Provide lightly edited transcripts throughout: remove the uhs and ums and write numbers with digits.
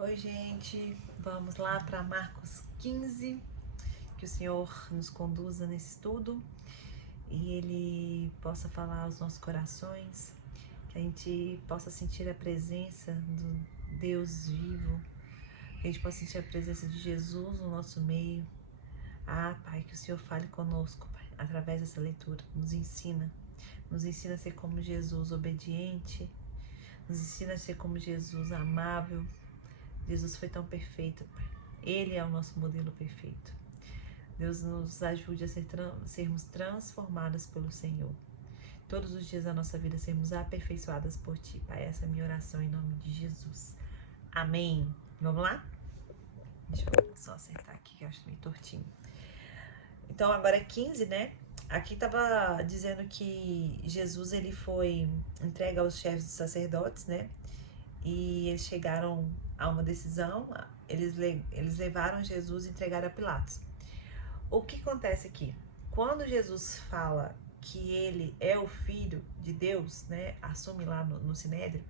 Oi, gente, vamos lá para Marcos 15, que o Senhor nos conduza nesse estudo e Ele possa falar aos nossos corações, que a gente possa sentir a presença do Deus vivo, que a gente possa sentir a presença de Jesus no nosso meio. Pai, que o Senhor fale conosco, Pai, através dessa leitura, nos ensina a ser como Jesus, obediente, nos ensina a ser como Jesus, amável. Jesus foi tão perfeito, Pai. Ele é o nosso modelo perfeito. Deus nos ajude a sermos transformadas pelo Senhor. Todos os dias da nossa vida sermos aperfeiçoadas por Ti, Pai. Essa é a minha oração em nome de Jesus. Amém. Vamos lá? Deixa eu só acertar aqui, que eu acho meio tortinho. Então, agora é 15, né? Aqui estava dizendo que Jesus ele foi entregue aos chefes dos sacerdotes, né? E eles chegaram a uma decisão, eles levaram Jesus e entregaram a Pilatos. O que acontece aqui? Quando Jesus fala que ele é o Filho de Deus, né, assume lá no Sinédrio,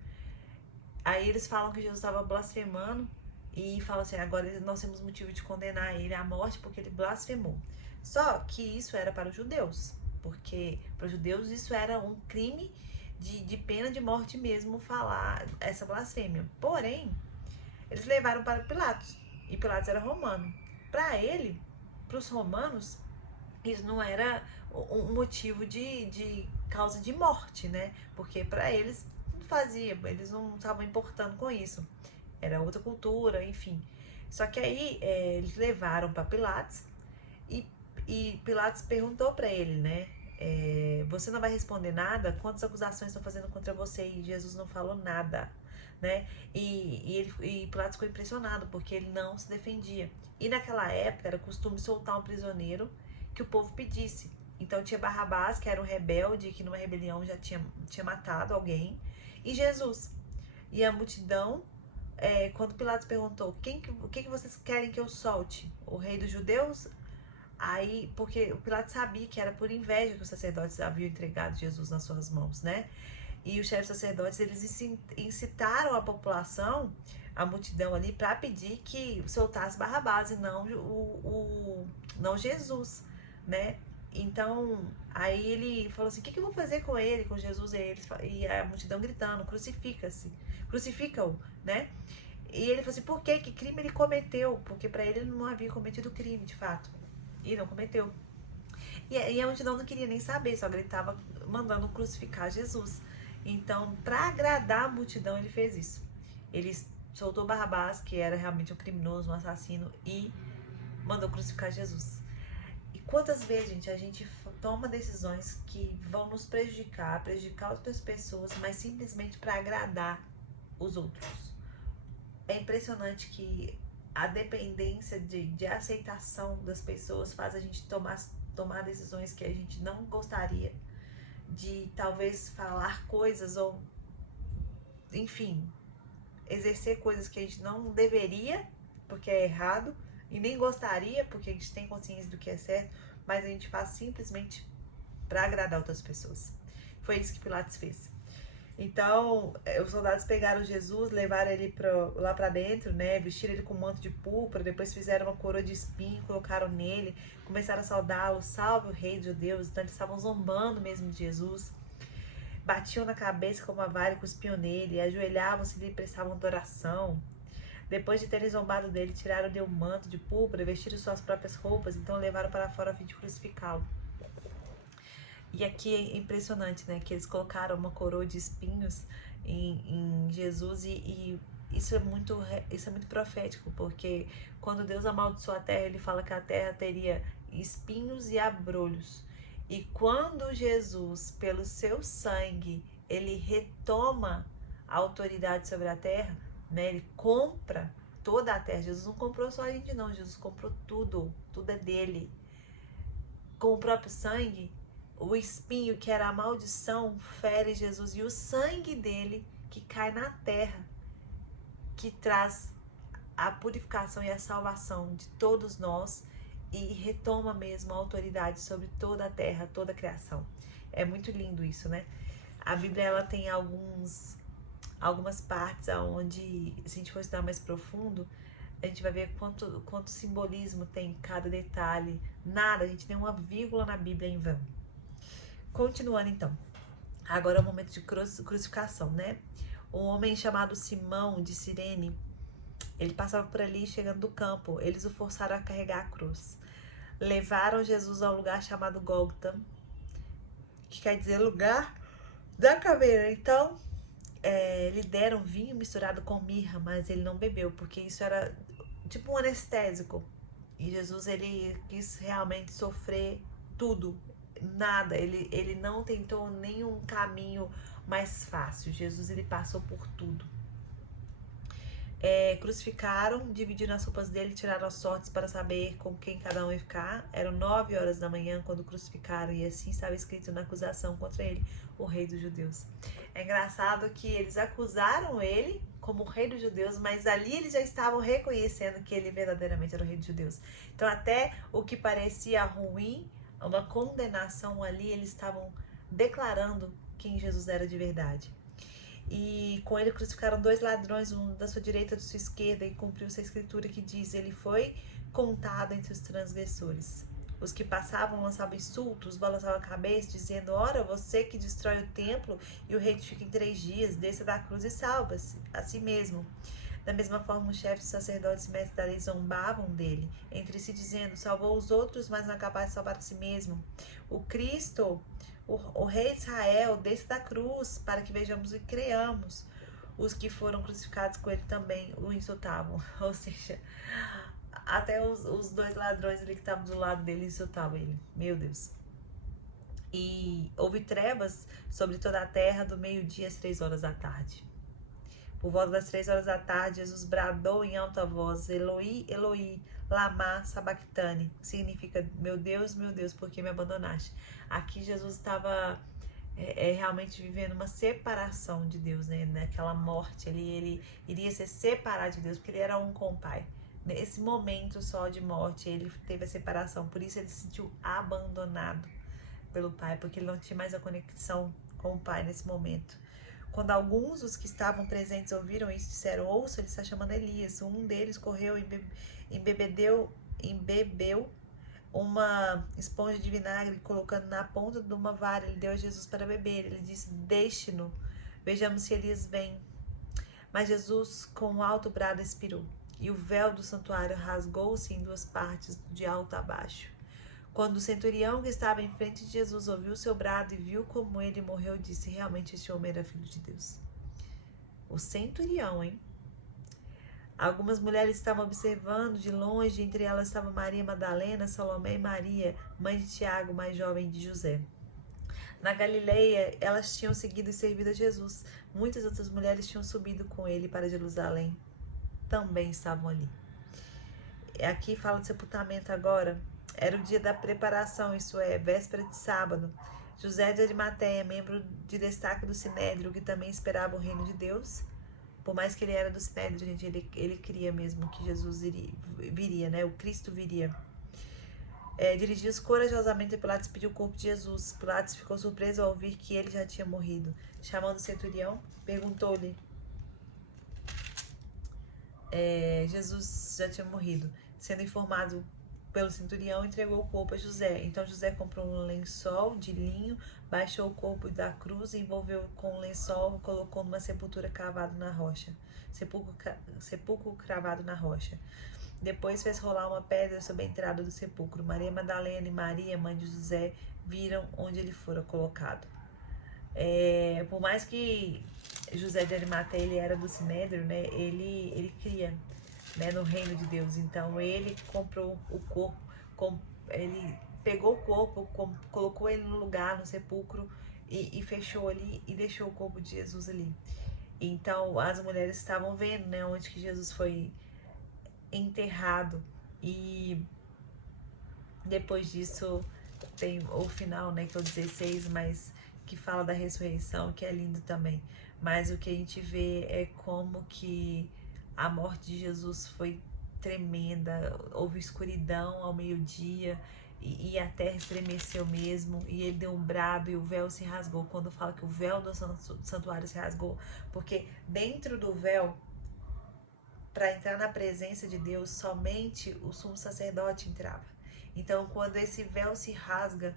aí eles falam que Jesus estava blasfemando e falam assim, agora nós temos motivo de condenar ele à morte porque ele blasfemou. Só que isso era para os judeus, porque para os judeus isso era um crime de pena de morte mesmo falar essa blasfêmia. Porém, eles levaram para Pilatos, e Pilatos era romano. Para os romanos, isso não era um motivo de causa de morte, né? Porque para eles não fazia, eles não estavam importando com isso. Era outra cultura, enfim. Só que aí eles levaram para Pilatos e, e Pilatos perguntou para ele, né? Você não vai responder nada? Quantas acusações estão fazendo contra você? E Jesus não falou nada, né? E Pilatos ficou impressionado porque ele não se defendia. E naquela época era costume soltar um prisioneiro que o povo pedisse. Então tinha Barrabás, que era um rebelde, que numa rebelião já tinha matado alguém, e Jesus. E a multidão, quando Pilatos perguntou, o que vocês querem que eu solte? O rei dos judeus? Aí, porque o Pilatos sabia que era por inveja que os sacerdotes haviam entregado Jesus nas suas mãos, né? E os chefes sacerdotes, eles incitaram a população, a multidão ali, para pedir que soltasse Barrabás e não não Jesus, né? Então, aí ele falou assim, o que eu vou fazer com ele, com Jesus? E a multidão gritando, crucifica-se, crucifica-o, né? E ele falou assim, por quê? Que crime ele cometeu? Porque para ele não havia cometido crime, de fato. E não cometeu. E a multidão não queria nem saber, só gritava mandando crucificar Jesus. Então, para agradar a multidão, ele fez isso. Ele soltou Barrabás, que era realmente um criminoso, um assassino, e mandou crucificar Jesus. E quantas vezes, gente, a gente toma decisões que vão nos prejudicar outras pessoas, mas simplesmente para agradar os outros. É impressionante que a dependência de aceitação das pessoas faz a gente tomar decisões que a gente não gostaria, de talvez falar coisas ou, enfim, exercer coisas que a gente não deveria, porque é errado, e nem gostaria, porque a gente tem consciência do que é certo, mas a gente faz simplesmente para agradar outras pessoas. Foi isso que Pilatos fez. Então, os soldados pegaram Jesus, levaram ele lá pra dentro, né? Vestiram ele com um manto de púrpura, depois fizeram uma coroa de espinho, colocaram nele, começaram a saudá-lo, salve o rei de judeus. Então, eles estavam zombando mesmo de Jesus. Batiam na cabeça com uma vara e cuspiam nele, ajoelhavam-se e lhe prestavam adoração. Depois de terem zombado dele, tiraram-lhe o manto de púrpura, vestiram suas próprias roupas, então levaram para fora a fim de crucificá-lo. E aqui é impressionante, né? Que eles colocaram uma coroa de espinhos em Jesus e isso é muito profético, porque quando Deus amaldiçoou a terra, ele fala que a terra teria espinhos e abrolhos. E quando Jesus, pelo seu sangue, ele retoma a autoridade sobre a terra, né? Ele compra toda a terra. Jesus não comprou só a gente, não. Jesus comprou tudo. Tudo é dele. Com o próprio sangue, o espinho que era a maldição fere Jesus e o sangue dele que cai na terra, que traz a purificação e a salvação de todos nós e retoma mesmo a autoridade sobre toda a terra, toda a criação. É muito lindo isso, né? A Bíblia ela tem algumas partes onde, se a gente for estudar mais profundo, a gente vai ver quanto simbolismo tem em cada detalhe. Nada, a gente tem uma vírgula na Bíblia em vão. Continuando então. Agora é o momento de crucificação, né? Um homem chamado Simão de Cirene, ele passava por ali chegando do campo. Eles o forçaram a carregar a cruz. Levaram Jesus a um lugar chamado Gólgota, que quer dizer lugar da caveira. Então, lhe deram vinho misturado com mirra, mas ele não bebeu, porque isso era tipo um anestésico. E Jesus, ele quis realmente sofrer tudo, nada. Ele não tentou nenhum caminho mais fácil. Jesus, ele passou por tudo. Crucificaram, dividiram as roupas dele, tiraram as sortes para saber com quem cada um ia ficar. Eram 9 horas da manhã quando crucificaram, e assim estava escrito na acusação contra ele, o rei dos judeus. É engraçado que eles acusaram ele como o rei dos judeus, mas ali eles já estavam reconhecendo que ele verdadeiramente era o rei dos judeus. Então até o que parecia ruim, uma condenação ali, eles estavam declarando quem Jesus era de verdade. E com ele crucificaram 2 ladrões, um da sua direita e da sua esquerda, e cumpriu-se a escritura que diz: ele foi contado entre os transgressores. Os que passavam lançavam insultos, balançavam a cabeça, dizendo: ora, você que destrói o templo e o reedifica em 3 dias, desça da cruz e salva-se a si mesmo. Da mesma forma, os chefes dos sacerdotes e mestres da lei zombavam dele, entre si dizendo: salvou os outros, mas não é capaz de salvar a si mesmo. O Cristo, o rei de Israel, desce da cruz, para que vejamos e creamos. Os que foram crucificados com ele também o insultavam. Ou seja, até os 2 ladrões ali que estavam do lado dele insultavam ele. Meu Deus. E houve trevas sobre toda a terra do meio-dia às 3 horas da tarde. Por volta das 3 horas da tarde, Jesus bradou em alta voz: Eloi, Eloi, lama sabachthani, que significa: meu Deus, por que me abandonaste? Aqui Jesus estava realmente vivendo uma separação de Deus, né? Naquela morte, ele iria se separar de Deus, porque ele era um com o Pai. Nesse momento só de morte, ele teve a separação, por isso ele se sentiu abandonado pelo Pai, porque ele não tinha mais a conexão com o Pai nesse momento. Quando alguns dos que estavam presentes ouviram isso, disseram: ouça, ele está chamando Elias. Um deles correu e embebeu uma esponja de vinagre, colocando na ponta de uma vara. Ele deu a Jesus para beber. Ele disse: deixe-no, vejamos se Elias vem. Mas Jesus, com um alto brado, expirou, e o véu do santuário rasgou-se em 2 partes, de alto a baixo. Quando o centurião que estava em frente de Jesus ouviu o seu brado e viu como ele morreu, disse: realmente este homem era filho de Deus. O centurião, hein? Algumas mulheres estavam observando de longe, entre elas estavam Maria Madalena, Salomé e Maria, mãe de Tiago, mais jovem de José. Na Galileia, elas tinham seguido e servido a Jesus. Muitas outras mulheres tinham subido com ele para Jerusalém. Também estavam ali. Aqui fala de sepultamento agora. Era o dia da preparação, isso é, véspera de sábado. José de Arimateia, membro de destaque do Sinédrio, que também esperava o reino de Deus. Por mais que ele era do Sinédrio, gente, ele cria mesmo que Jesus viria, né? O Cristo viria. Dirigiu-se corajosamente a Pilatos e pediu o corpo de Jesus. Pilatos ficou surpreso ao ouvir que ele já tinha morrido. Chamando o centurião, perguntou-lhe: Jesus já tinha morrido. Sendo informado pelo centurião, entregou o corpo a José. Então José comprou um lençol de linho, baixou o corpo da cruz, envolveu com o lençol e colocou numa sepultura cravado na rocha. Sepulcro cravado na rocha. Depois fez rolar uma pedra sobre a entrada do sepulcro. Maria Madalena e Maria, mãe de José, viram onde ele fora colocado. Por mais que José de Arimateia ele era do Sinédrio, né, ele cria, né, no reino de Deus. Então ele comprou o corpo, ele pegou o corpo, colocou ele no lugar, no sepulcro, e fechou ali e deixou o corpo de Jesus ali. Então as mulheres estavam vendo, né, onde que Jesus foi enterrado. E depois disso tem o final, né, que é o 16, mas que fala da ressurreição, que é lindo também. Mas o que a gente vê é como que a morte de Jesus foi tremenda. Houve escuridão ao meio-dia, e a terra estremeceu mesmo, e ele deu um brado e o véu se rasgou. Quando fala que o véu do santuário se rasgou, porque dentro do véu, para entrar na presença de Deus, somente o sumo sacerdote entrava. Então, quando esse véu se rasga,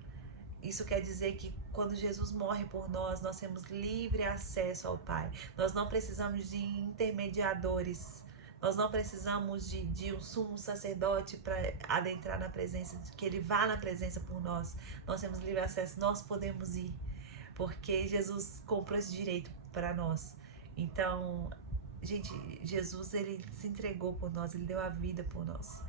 isso quer dizer que quando Jesus morre por nós, nós temos livre acesso ao Pai. Nós não precisamos de intermediadores. Nós não precisamos de um sumo sacerdote para adentrar na presença, que ele vá na presença por nós. Nós temos livre acesso, nós podemos ir, porque Jesus comprou esse direito para nós. Então, gente, Jesus, ele se entregou por nós, ele deu a vida por nós.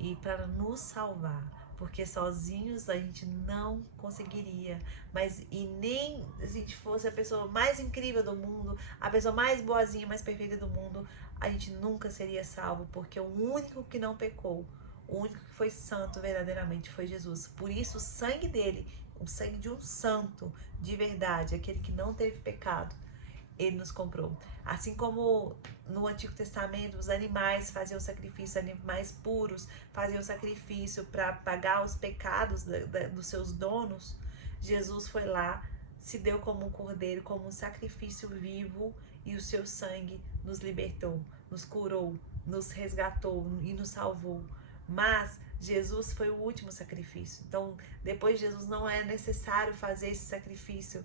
E para nos salvar, porque sozinhos a gente não conseguiria, mas e nem se a gente fosse a pessoa mais incrível do mundo, a pessoa mais boazinha, mais perfeita do mundo, a gente nunca seria salvo, porque o único que não pecou, o único que foi santo verdadeiramente foi Jesus. Por isso o sangue dele, o sangue de um santo de verdade, aquele que não teve pecado, ele nos comprou. Assim como no Antigo Testamento os animais faziam sacrifício, animais puros faziam sacrifício para pagar os pecados dos seus donos, Jesus foi lá, se deu como um cordeiro, como um sacrifício vivo, e o seu sangue nos libertou, nos curou, nos resgatou e nos salvou. Mas Jesus foi o último sacrifício. Então, depois de Jesus não é necessário fazer esse sacrifício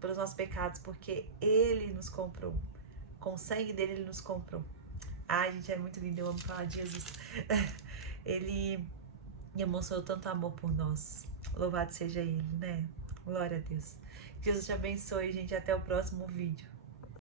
pelos nossos pecados, porque ele nos comprou. Com o sangue dele, ele nos comprou. Ai, gente, é muito lindo, eu amo falar de Jesus. Ele demonstrou tanto amor por nós. Louvado seja ele, né? Glória a Deus. Que Jesus te abençoe, gente. Até o próximo vídeo.